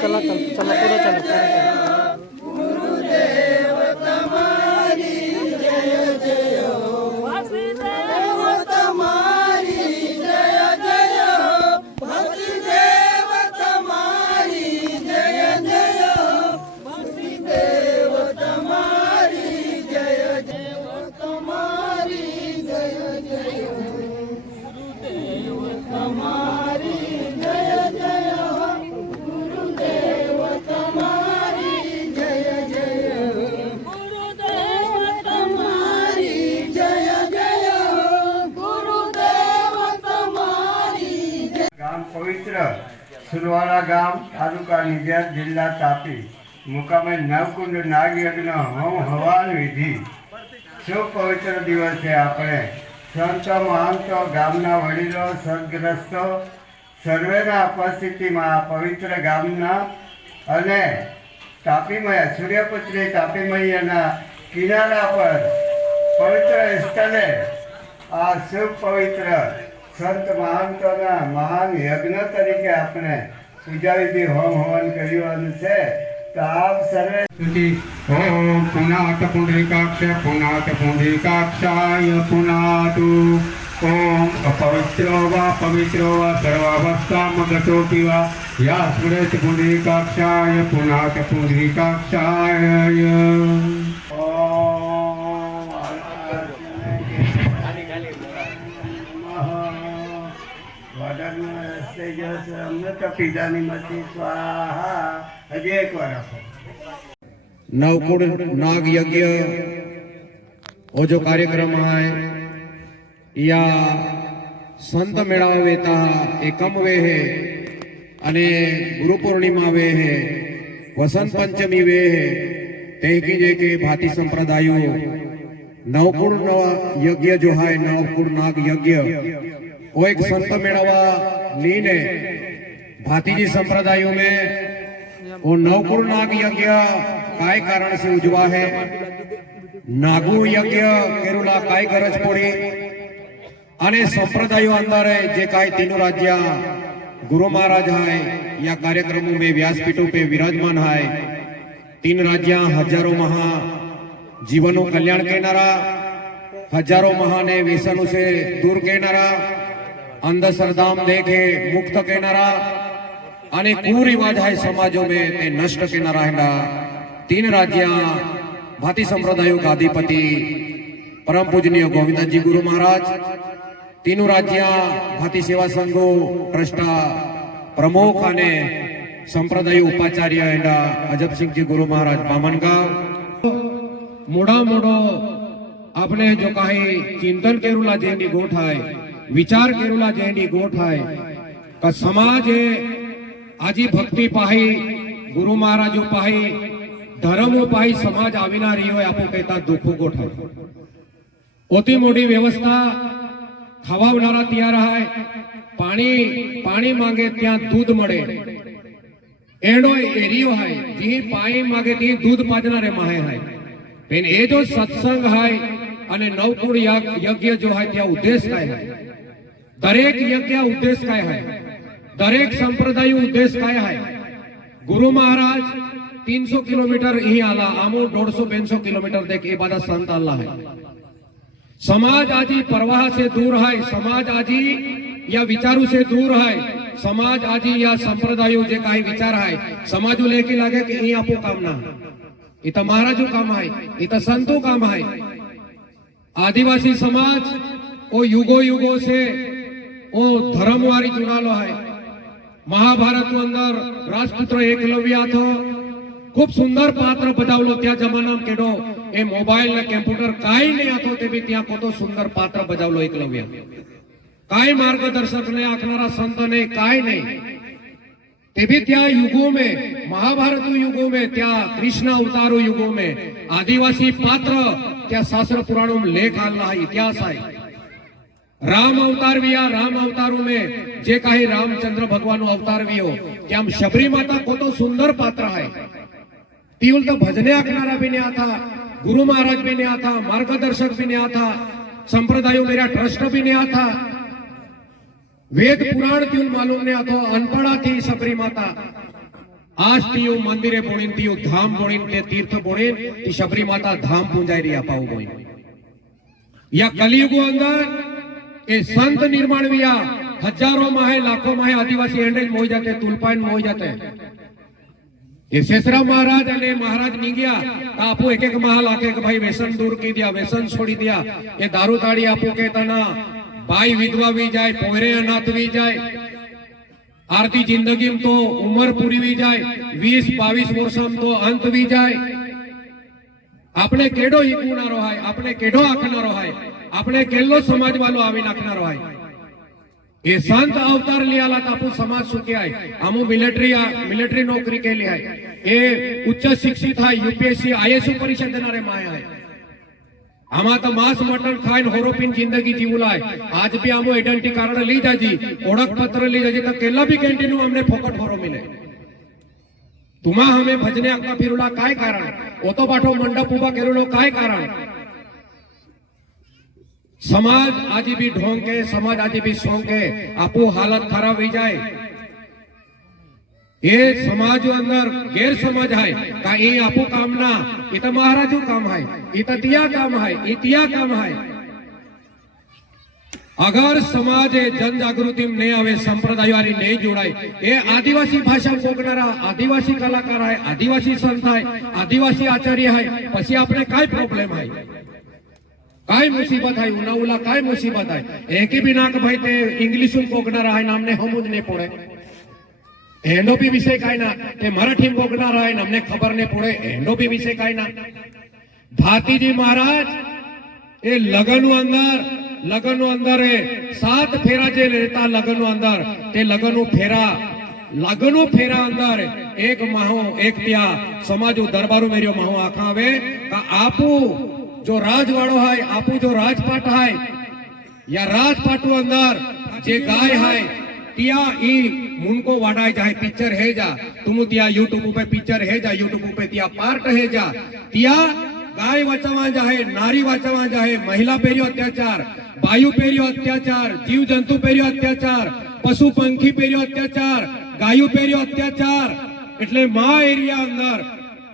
चला चला चला पूरा चला पूरा चला। पवित्र सुरवाड़ा गाम तालुका निजार जिला तापी मुकामे नवकुंड नागयज्ञ होम हवन विधि शुभ पवित्र दिवसे आपणे संत महंतो गामना वडीलो सद्ग्रस्तो सर्वेना उपस्थिति में पवित्र गामना अने तापी मैया सूर्यपुत्री तापी मैयाना किनारा पर पवित्र स्थले आ शुभ पवित्र संत महंतोना महान यज्ञ तरीके आपने पूजा विधि होम हवन कर्युं छे। तो आप सर्वे ओम पुनात पुंडरीकाक्ष पुनात पुंडरीकाक्षाय पुनातु ओम अपवित्रो वा सर्वावस्थामगतोऽपि वा या स्मरेत् पुंडरीकाक्षाय पुनात पुंडरीकाक्षाय अमृत पितानी मती स्वाहा। हजे एक बार नवकुंड नाग यज्ञ वो जो कार्यक्रम है या संत मेळावेता एकम वे है अने गुरु पूर्णिमा वे है वसंत पंचमी वे है तेकी जे के भाती संप्रदायों नवकुंड यज्ञ जो है नवकुंड नाग यज्ञ वो एक संत मेळावा लीने भातीजी संप्रदायों में वो नवकुंड नाग यज्ञ काय कारण से उजवा है नागु यज्ञ केरुला काय गरज पड़ी अने संप्रदायों अंदर जे काय तीनों राज्य गुरु महाराज है या कार्यक्रमों में व्यासपीठों पे विराजमान है तीन राज्य हजारों महा जीवनों कल्याण कहनारा हजारों महा ने व्यसनों से दूर कहनारा अंधश्रद्धा देखे मुक्त कहनारा अने कुरिवाज है समाजों में ते नष्ट कहनारा है तीन राज्य भाती संप्रदायों का अधिपति परम पूजनीय गोविंद जी गुरु महाराज तीनों राज्य भाती सेवा संघो ट्रस्टा प्रमुख अने संप्रदाय उपाचार्य एंडा अजब सिंह जी गुरु महाराज बामनगांव मोड़ा मोड़ो आपने जो कही चिंतन केरुला जेनी गोठ है विचार केरुला जेनी गोठ है का समाज आजी भक्ति पाही गुरु महाराजो पाही धर्मो पाही समाज आविना रही हो आपो कहता दुखो गोठ है ओती मोटी व्यवस्था खवावनारा त्यां रहाय पानी मांगे त्या दूध मळे एडो एरियो है जी पानी मांगे ती दूध पाजनारे माहे है पेन ए जो सत्संग है अने नवकुंड यज्ञ जो है त्या उद्देश्य काय है दरेक यज्ञ उद्देश्य काय है दरेक संप्रदाय उद्देश्य काय है गुरु महाराज 300 किलोमीटर ही आला आमो 150-200 किलोमीटर देख ए बादा संत आला है समाज आजी प्रवाह से दूर है समाज आजी या विचारों से दूर है समाज आजी या संप्रदायों जे काही विचार है समाजो लेके लागे कि ई आपो काम ना ये तो महाराजो काम है ये तो संतो काम है आदिवासी समाज वो युगो युगो से वो धर्मवारी जुड़ालो है महाभारत अंदर राजपुत्र एकलव्य थो खूब सुंदर पात्र बजावलो त्या जमाना में केडो ए मोबाइल ने कम्प्यूटर काई नहीं आतो ते भी त्या कोतो सुंदर पात्र बजावलो एकलव्य काय मार्गदर्शक ने आखनारा संत ने काय नहीं ते भी त्या युगों में महाभारत युगों में त्या कृष्ण अवतारो युगों में आदिवासी पात्र त्या शास्त्र पुराणों में लेख आला है इतिहास है राम अवतार विया राम अवतारों में जे काही रामचंद्र भगवान अवतार वियो त्या शबरी माता कोतो सुंदर पात्र है तीवल तो भजने आखनारा भी नहीं आता गुरु महाराज भी नहीं आता मार्गदर्शक भी नहीं आता संप्रदायों मेरा ट्रस्ट भी नहीं आता वेद पुराण क्यों मालूम नहीं आता अनपढ़ा थी सबरी माता आज तीयो मंदिरे बोणीन तीयो धाम बोणीन ते तीर्थ बोणीन ती शबरी माता धाम पूंजाई रही अपाऊ बोईन या कलियुगो अंदर ए संत निर्माण विया हजारों माहे लाखों माहे आदिवासी एंडे मोई जाते तुलपाइन मोई जाते ये शेषराव महाराज अने महाराज नींगिया आपू एक एक महाल आके भाई व्यसन दूर की दिया व्यसन छोड़ी दिया ये दारू ताड़ी आपू के तना भाई विधवा भी जाए पोहरे अनाथ भी जाए आरती जिंदगी में तो उम्र पूरी भी जाए 20-22 वर्ष में तो अंत भी जाए आपने केडो हीकूनारो हाय आपने केडो आखनारो हाय आपने केल्लो समाज वालो आवी नाखनारो हाय ये संत अवतार लियाला तापू समाज सुखी आय आमू मिलिटरी नौकरी केली हाय ए उच्च शिक्षित हाय यूपीएससी आईएएस परीक्षा देणारे माय हाय आमा तो मांस मटन खाइन होरोपीन जिंदगी जीवलाय आज भी आमो आइडेंटिटी कार्ड ली जाजी ओळख पत्र ली जाजी तो केला भी कैंटीन हमने फोकट होरो मिले तुम्हा हमें भजने आका फिरुला काय कारण ओतो पाठो मंडप उभा केरुलो काय कारण समाज आज भी ढोंगे समाज आज भी सोंगे आपू हालत खराब हो जाए ये समाज अंदर गैर समझ है का ये आपू काम ना ये तो महाराजू काम है ये तो तिया काम है ये तिया काम है अगर समाज जन जागृति में नहीं आवे संप्रदाय वाली नहीं जोड़ाए ये आदिवासी भाषा बोलनारा आदिवासी कलाकार है आदिवासी संत है आदिवासी आचार्य है पछी आपने काय प्रॉब्लम है काय मुसीबत है उनाउला काय मुसीबत है एक ही बिना भाई ते इंग्लिश में बोलनारा है नामने हमज नहीं पड़े एनडोपी विषय काय ना ते मराठी में बोलनारा है नामने खबर नहीं पड़े एनडोपी विषय काय ना भातीजी महाराज ये लगन अंदर है 7 फेरा जे लेता लगन अंदर ते लगन फेरा अंदर एक माहो एक त्या समाजो दरबारो मेरियो माहो आखावे का आपू जो राजवाड़ो है आपू जो राजपाट है या राजपाटू अंदर जे गाय है तिया ई मुनको वाडाय जाए पिक्चर है जा तुम तिया यूट्यूब पे पिक्चर है जा यूट्यूब पे तिया पार्ट है जा तिया गाय वाचवा जाए नारी वाचवा जाए महिला पेरियो अत्याचार वायु पेरियो अत्याचार जीव जंतु पेरियो अत्याचार पशु पंखी पेरियो अत्याचार गायु पेरियो अत्याचार एटले मा एरिया अंदर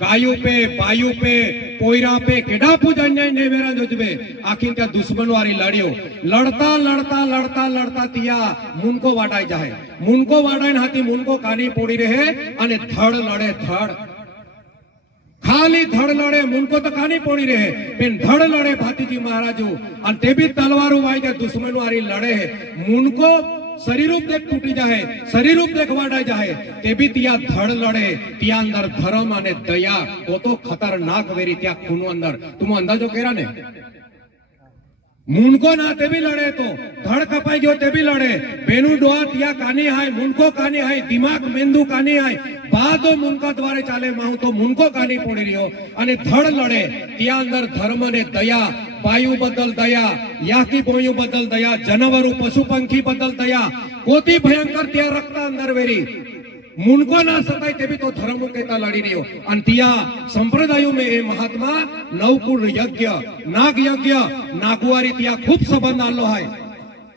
गायु पे वायु पे पोयरा पे केडा पूज अन्याय ने वेरा जोजबे आखिर त्या दुश्मन वारी लड़ियो लड़ता तिया मुनको वाडाई जाए मुनको वाडाई हाथी मुनको कानी पोड़ी रहे अने धड़ लड़े धड़ खाली धड़ लड़े मुनको तो कानी पोड़ी रहे पेन धड़ लड़े भातीजी महाराजू और ते भी तलवारू वाई के दुश्मन वारी लड़े मुनको शरीर रूप देख टूटी जाए शरीर रूप देख वाड़ा जाए ते भी तिया धड़ लड़े तिया अंदर धर्म अने दया वो तो खतरनाक वेरी त्या खून अंदर तुम अंदाजो केरा ने मुनको ना ते भी लड़े तो धड़ कपाई गयो ते भी लड़े बेनु डोआ तिया कानी हाय मुनको कानी हाय दिमाग मेंदू कानी हाय बादो मुनका द्वारे चाले माहू तो मुनको कानी पोड़ी रियो अने धड़ लड़े तिया अंदर धर्म ने दया वायु बदल दया याकी बोयु बदल दया जानवरू पशु पंखी बदल दया कोती भयंकर त्या रक्ता अंदर वेरी मुनको ना सताय ते भी तो धर्म केता लड़ी रियो अन तिया संप्रदायों में ए महात्मा नवकुल यज्ञ नाग यज्ञ नागुवारी तिया खूब संबंध आलो है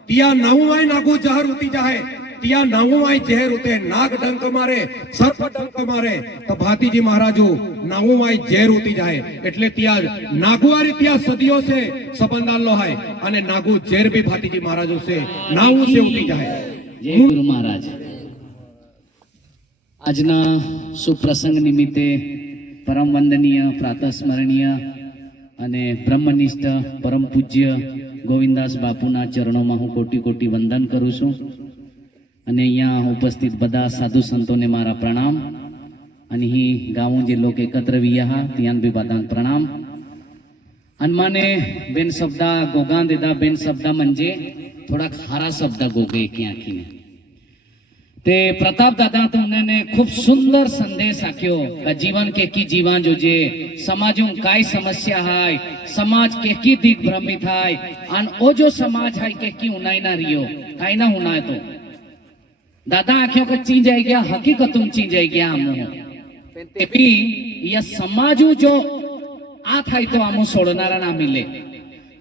तिया नवुआई नागु जहर होती जाए तिया नवुआई जहर होते नाग डंक मारे सर्प डंक मारे तो भातीजी महाराजू नवुआई जहर होती जाए एटले तिया नागुवारी तिया सदियों से संबंध आलो है अने नागु जहर भी भातीजी महाराजू से नावु से होती जाए जय गुरु महाराज आजना सुप्रसंग निमित्ते परम वंदनीय प्रातस्मरणीय अने ब्रह्मनिष्ठ परम पूज्य गोविंदास बापूना चरणों हूँ कोटी कोटी वंदन करूँ छूं अने अहींया उपस्थित बधा साधु संतोने मारा प्रणाम अने ही गाँव जे लोग एकत्र विया हा त्यान भी बधाने प्रणाम अन माने बेन शब्दा गोगा देदा बेन शब्दा म्हणजे थोड़ा खारा शब्दा गोगे की आखीने ते प्रताप दादा तो उन्होंने खूब सुंदर संदेश आख्यो का जीवन के की जीवन जो जे समाजों काय समस्या है समाज के की दिग भ्रमित है अन ओ जो समाज है के की उनाई ना रियो काय ना उनाय तो दादा आख्यो को चीज आई गया हकीकत तुम चीज आई गया हमो ते भी ये समाजू जो आ थाय तो आमो सोडनारा ना मिले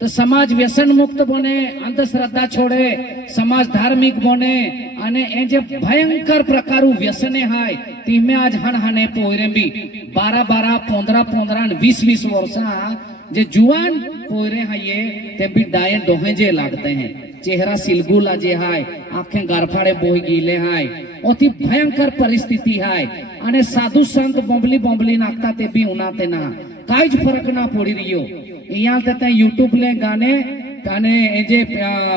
तो समाज व्यसन मुक्त बने अंधश्रद्धा छोड़े समाज धार्मिक बने अने ए जे भयंकर प्रकारु व्यसने हाय तिमे आज हण हणे पोयरे भी 12-12, 15-15, 20-20 वर्षा जे जुवान पोयरे हैं ये ते भी डाये डोहे जे लागते हैं, चेहरा सिलगुला जे हाय, आंखें गारफाड़े बोही गीले हाय, अति भयंकर परिस्थिति हाय અને સાધુ સંત બોંબલી બોંબલી નાખતા તે બી ઉનાતે ના કાઈ જ ફરક ના પડી રહ્યો અહીંયા તે યુટ્યુબ લે ગાને गाने जे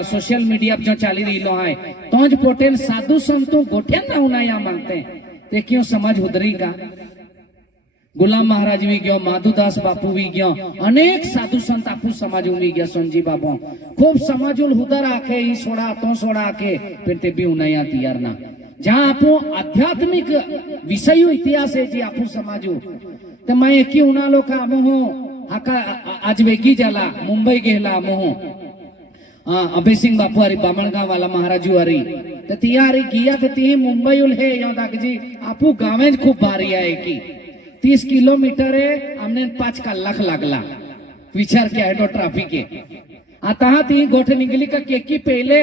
सोशल मीडिया पर जो चाली रही लो है तो ज पोटेल साधु संतों गोठे ना उनाया मांगते ते क्यों समाज उधरी का गुलाम महाराज भी गयो, माधुदास बापू भी गयो, अनेक साधु संत आपू समाज भी गया, संजी बाबू खूब समाजुल हुदर आके ई सोड़ा तो सोड़ा आके फिर ते भी उनाया तैयार ना जहां आपो आध्यात्मिक विषय इतिहास है जी आपू समाजू तो मैं एक ही उना लो का मोह आका आज वेगी जाला मुंबई गेला मोह अभय सिंह बापू हरी बामणगांव वाला महाराजू हरी तो तियारी गिया तो ती मुंबई उल है यो दाक जी आपू गावे खूब भारी है की 30 किलोमीटर है हमने 5 कलाक लागला विचार क्या है तो ट्रैफिक के आता ती गोठ निगली का केकी पहले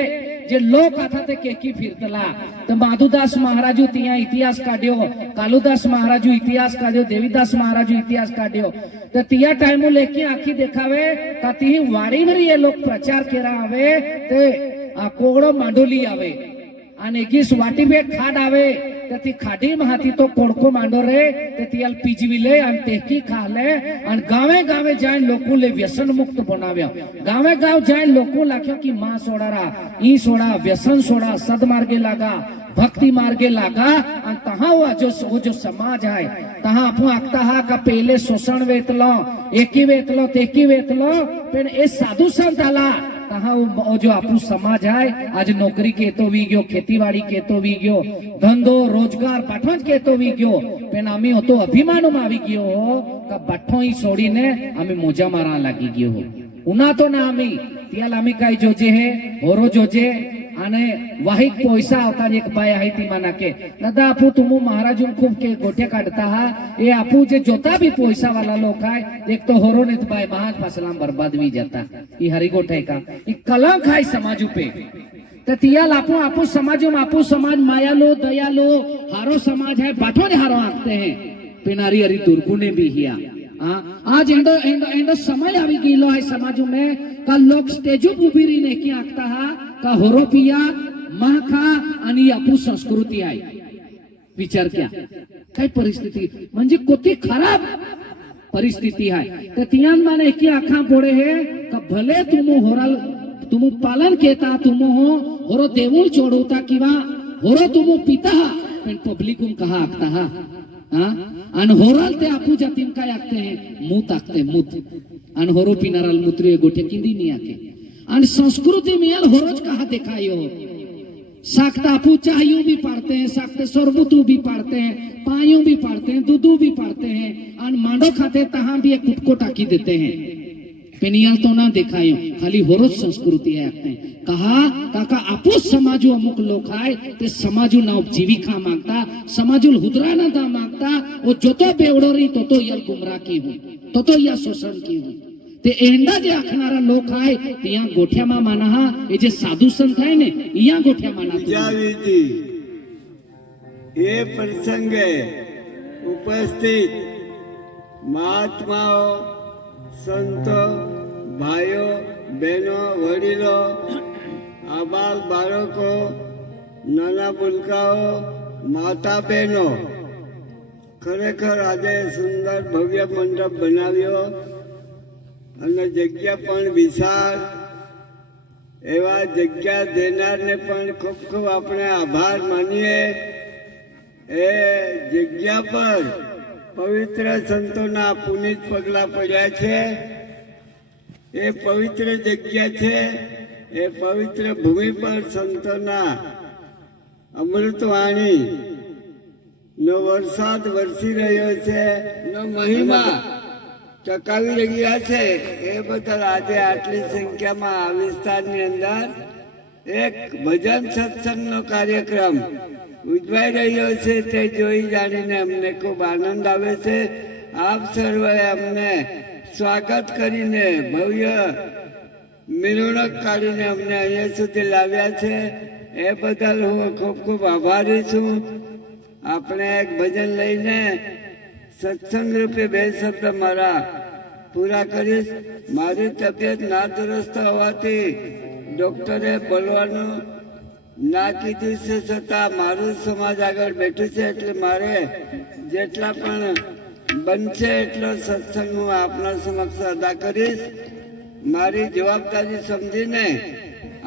जे लोक आता ते केकी फिरतला तो माधुदास महाराजू तिया इतिहास काढ्यो, कालुदास महाराजू इतिहास काढ्यो, देवीदास महाराजू इतिहास काढ्यो तो तिया टाइम लेके आखी देखावे का ती वारीवर ये लोग प्रचार केरा आवे ते कोगड़ो मांडोली आवे आणि एकीस वाटी बे खाड आवे तर ती खाडी महाती तो कोडको मांडो रे ते तियाल पीजविले आणि तेकी खाले आणि गावे गावे जाय लोकोले व्यसन मुक्त बनाव्या, गावे गाव जाय लोको लाख्यो की मां सोडारा ई सोडा व्यसन सोडा सदमार्गे लागा भक्ति मार्गे लागा आणि तहा वो जो समाज आहे तहा आपण आखता हा का पहिले शोषण वेतलो एकी वेतलो तेकी वेतलो पण ए साधु संत आला तहा वो जो आपू समाज है आज नौकरी के तो वी गयो, खेतीवाड़ी के तो वी गयो, धंधो रोजगार बाठोज के तो वी गयो पेन आमी हो तो अभिमानो में आवी गयो हो का बाठो ही छोड़ी ने आमी मोजा मारा लागी गयो हो उना तो ना आमी त्याल आमी काई जोजे है होरो जोजे आने वाहिक पैसा होता एक बाय आहे ती माना के दादा आपू तुमु महाराज खूब के गोठे काढता हा ये आपू जे जोता भी पैसा वाला लोग है एक तो होरो ने बाय महाज फसला बर्बाद भी जाता ई हरी गोठे का ई कलंक है समाज पे तो तियाल आपू समाजो में आपू समाज मायालो दयालो हारो समाज है बाठो ने हारो आखते हैं पिनारी हरी दुर्गुणे भी हिया आज एंडो एंडो एंडो समय आवी गईलो है समाज में का लोग स्टेजो उभी रहीने की आखता हा का होरो पिया महाखा आणि आपू संस्कृती आहे विचार क्या काय परिस्थिती म्हणजे कोती खराब परिस्थिती आहे तर तियान माने की आखा पोडे है का भले तुम पालन केता तुम होरो देवूळ चोडवता किंवा होरो तुम पिता पण पब्लिकून कहा आखता हा आणि होराल ते आपू जातीन काय आखते हैं मूत आखते मूत आणि होरो पिनाराल मुत्रे गोठे किंदी नहीं आके आणि संस्कृति में होरोज कहा दिखायो साकता आपू चाहियो भी पढ़ते हैं, साकते सरबुतू भी पढ़ते हैं, पाइयों भी पढ़ते हैं, दूधू भी पढ़ते हैं और मांडो खाते तहां भी एक कुटको टाकी देते हैं पेनियाल तो ना दिखायो खाली होरोज संस्कृति है आपने कहा काका आपू समाजू अमुक लोग आए ते समाजू ना जीविका मांगता समाजू हुदरा ना दा मांगता वो जो तो बेवड़ो रही तो यल गुमराह की हूं तो या शोषण की हूं ते एंडा जे आखनारा लोक आहे त्या गोठ्यामा माना हा हे जे साधु संत आहे ने या गोठ्या माना विचारविधी ये प्रसंग उपस्थित महात्माओं संतो भाइयों बहनों वडीलो आबाल बाळको नाना बुलकाओ माता बहनों खरेखर આજે સુંદર ભવ્ય મંડપ બનાવ્યો અને જગ્યા પણ વિશાળ એવા જગ્યા દેનારને પણ ખૂબ ખૂબ આપણે આભાર માનીએ એ જગ્યા પર પવિત્ર સંતોના પુનિત પગલા પડ્યા છે એ પવિત્ર જગ્યા છે એ પવિત્ર ભૂમિ પર સંતોના અમૃતવાણી નો વરસાદ વરસી રહ્યો છે નો મહિમા ચકાવી રહ્યા છે એ બદલ આજે આટલી સંખ્યામાં આ વિસ્તારની અંદર એક ભજન સત્સંગનો કાર્યક્રમ ઉજવાઈ રહ્યો છે તે જોઈ જાણીને અમને ખૂબ આનંદ આવે છે આપ સર્વે અમને સ્વાગત કરીને ભવ્ય મિલણક કાઢીને અમને અહીંયા સુધી લાવ્યા છે એ બદલ હું ખૂબ ખૂબ આભારી છું આપણે એક ભજન લઈને સત્સંગ રૂપે 2 શબ્દ મારા પૂરા કરીશ. મારી તબિયત ના દુરસ્ત હોવાથી ડોક્ટરે બોલવાનું ના કીધું છે, છતાં મારું સમાજ આગળ બેઠું છે એટલે મારે જેટલા પણ બનશે એટલો સત્સંગ હું આપના સમક્ષ અદા કરીશ. મારી જવાબદારી સમજીને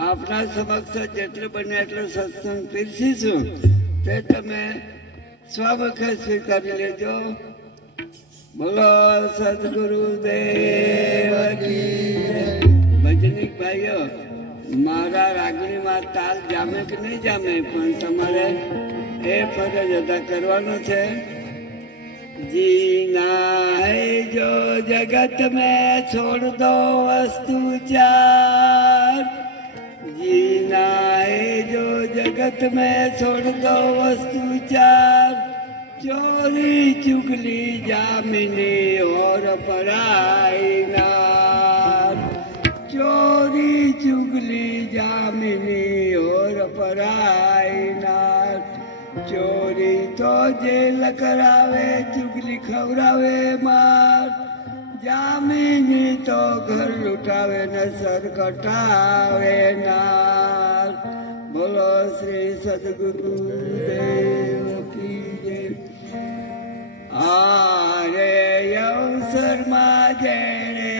આપના સમક્ષ જેટલું બને એટલો સત્સંગ પીરસીશું તે તમે સ્વમુખે સ્વીકારી લેજો. બોલો સદગુરુદેવ કી જય. ભજનિક ભાઈઓ, મારા રાગણીમાં તાલ જામે કે નહીં જામે, પણ તમારે એ ફરજ અદા કરવાનો છે. जीना है जो जगत में छोड़ दो वस्तु चार, जीना है जो जगत में छोड़ दो वस्तु चार, चोरी चुगली जामिनी और पराई नार, चोरी चुगली जामिनी और पराई नार. ચોરી તો જેલ કરાવે, ચુગલી ખવડાવે માર, જામીની તો ઘર લૂંટાવે ને સર કટાવે નાર. બોલો શ્રી સદગુરુદેવ કી જય. આરે અવસરમાં જેણે